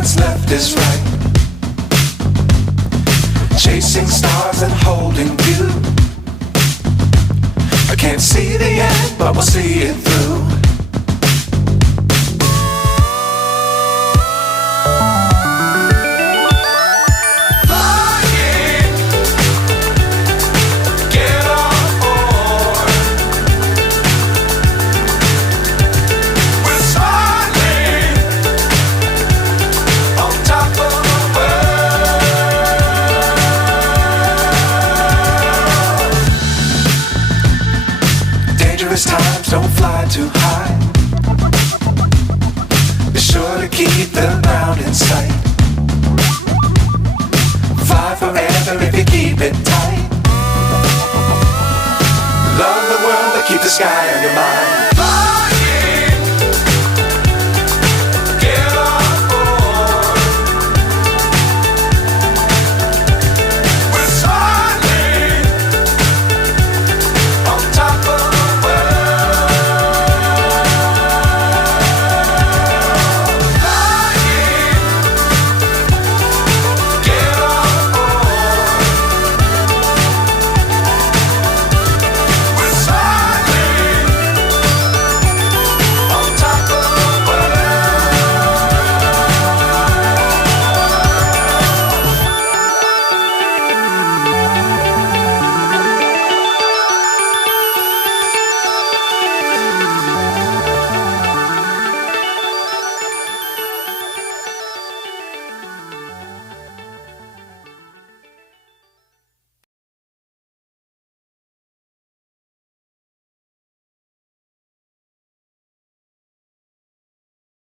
what's left is right. Chasing stars and holding you. I can't see the end, but we'll see it through. Times don't fly too high. Be sure to keep the ground in sight. Fly forever if you keep it tight. Love the world but keep the sky on your mind.